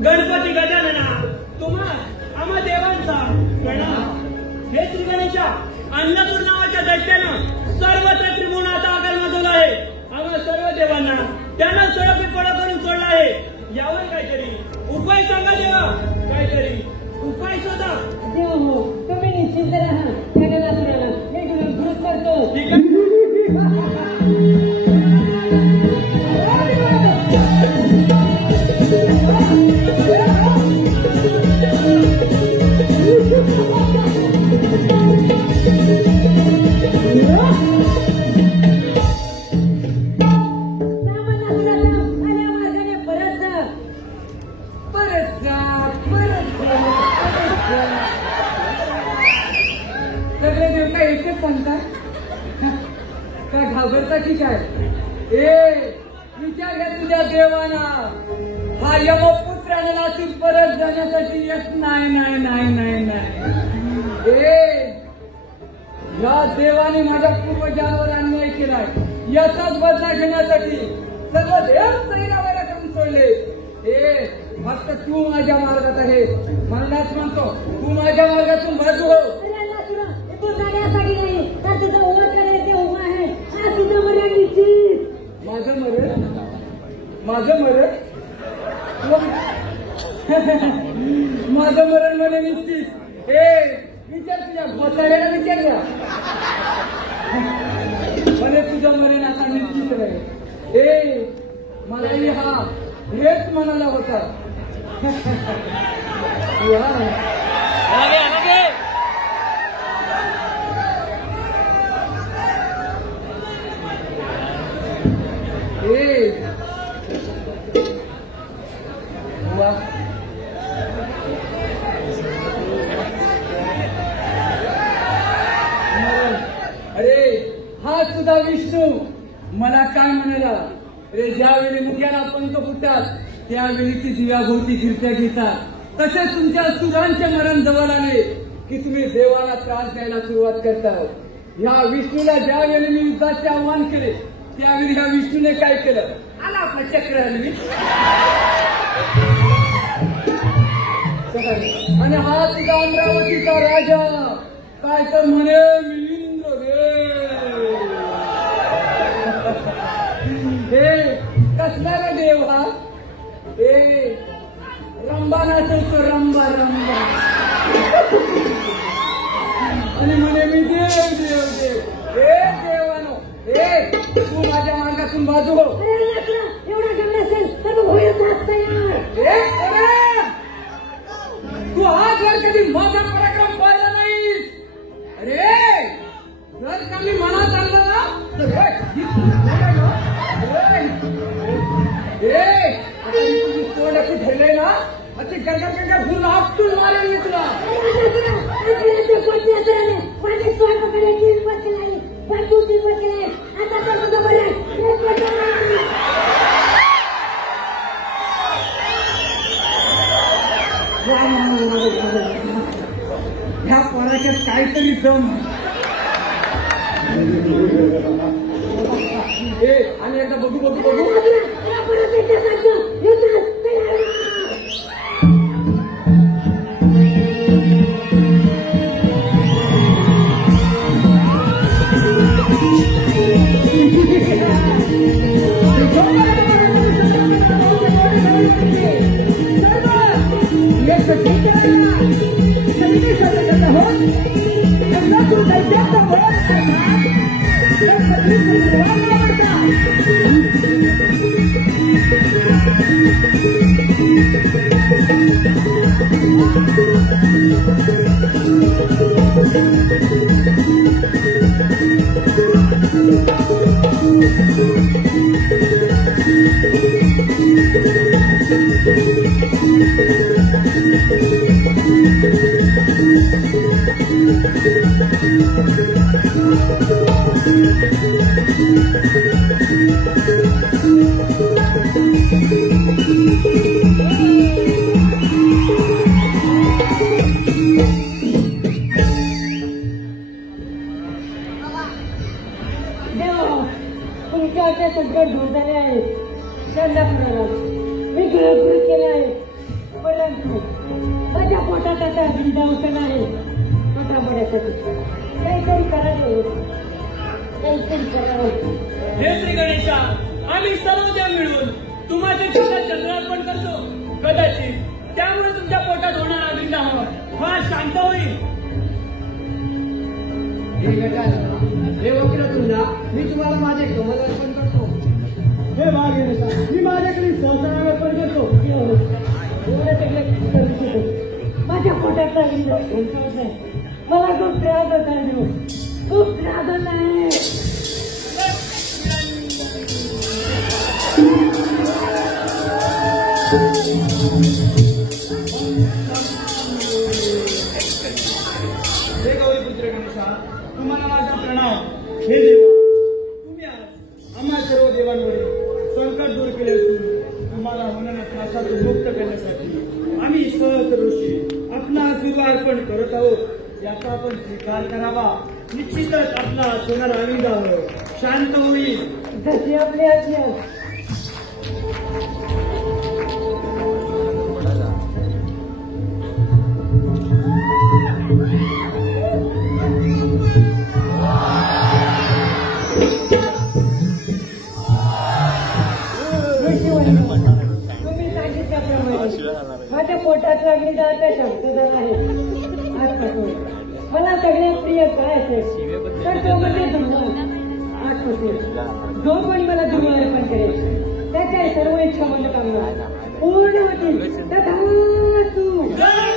गणपती गजानना तुम्हा आम्हा देवांचा प्रणाम. हे श्री गणेशा, अन्नपूर नावाच्या दैत्यानं सर्वत्र त्रिभुवनाचा आकार माजवला आहे. आम्हा सर्व देवांना त्यानं सरळ पडा करून सोडला आहे. यावर काहीतरी उपाय सांगा देवा, काहीतरी उपाय शोधा. देव हो, तुम्ही निश्चिंत राहा. त्याला मी तुला कृत करतो. ठीक आहे. सगळे देव काय एकच सांगतात काय घाबरता की काय? ए विचार घ्या तुझ्या देवाना. हा यमपुत्राने नाचून परत जाण्यासाठी येत नाही नाही नाही नाही नाही. ए या देवाने माझ्या पूर्वजांवर अन्याय केलाय. याचाच बदला घेण्यासाठी सर्व देव सैन्यावर करून सोडले. ए फक्त तू माझ्या मार्गात आहे. म्हणूनच म्हणतो तू माझ्या मार्गातून बाजू हो. तो जाण्यासाठी नाही, माझं मरण माझं मरण म्हणे निश्चित. विचार तुझ्या घोसाड्याला विचार घ्या म्हणे तुझं मरण आता निश्चित राहील. मलाही हा हेच म्हणाला होता. अरे हा सुद्धा विष्णू मला काय म्हणाला रे, ज्यावेळी मुख्याला पंत फुटतात त्यावेळी ती दिव्याभोवती गिरत्या घेतात. तसेच तुमच्या सुरांचे मरण जवळ आले की तुम्ही देवाला त्रास द्यायला सुरुवात करता. ह्या विष्णूला ज्यावेळी मी युद्धाचे आव्हान केले त्यावेळी ह्या विष्णूने काय केलं, आला आपला चक्र आणि हा तुझा अमरावतीचा राजा काय तर म्हणे मिलिंद्र हे कसला रे देव हा, रंबा नाचवतो रंबा रंबा आणि म्हणे मी देव देव देव. देवानो तू माझ्या मार्गातून बाजू हो. तू हा जर कधी माझा पराक्रम पाहिला नाहीस, अरे जर का मी मनात आणलं ना तर तुझी तोंड अशी धरले ना अशी गंगा गंगा फुल आपटून मारेल मी तुला. ह्या पोराच्यात काहीतरी दम. आणि एकदा बघू बघू बघू संकट दूर झाले आहे. त्यांना मी गळगळ केले आहे, परंतु माझ्या पोटात आता बिंदावसन आहे. पोटाबड्यासाठी काहीतरी करावं, काहीतरी करावं. हे श्री गणेशा, आम्ही सर्व देव मिळून तुम्हाला चंद्रार्पण करतो. कदाचित त्यामुळे तुमच्या पोटात होणारा बिंदाव हा शांत होईल. हे वक्रतुंडा, मी तुम्हाला माझे कमल अर्पण करतो. हे भाग मी माझ्याकडे संसारावर अर्पण करतो. माझ्या पोटात मला खूप त्रास होत आहे, खूप त्रास होत आहे. हे गौरीपुत्र गणेशा, तुम्हाला माझा प्रणाम. हे देवा, तुम्ही आज आम्हा सर्व देवांवरील संकट दूर केले असून तुम्हाला होणाऱ्या त्रासातून मुक्त करण्यासाठी आम्ही सहज ऋषी आपला अर्पण करत आहोत. याचा आपण स्वीकार करावा. निश्चितच आपला होणारा आनंद शांत होईल. जशी आपली आज्ञा. पोटात अग्निदाच्या शब्ददार आहे. आजपासून मला सगळ्यात प्रिय काय असेल तर तो म्हणजे धन्यवाद. आजपासून जो कोणी मला दुर्वा अर्पण करेल त्याच्या सर्व इच्छा मनोकामना पूर्ण होतील. तथास्तु. जय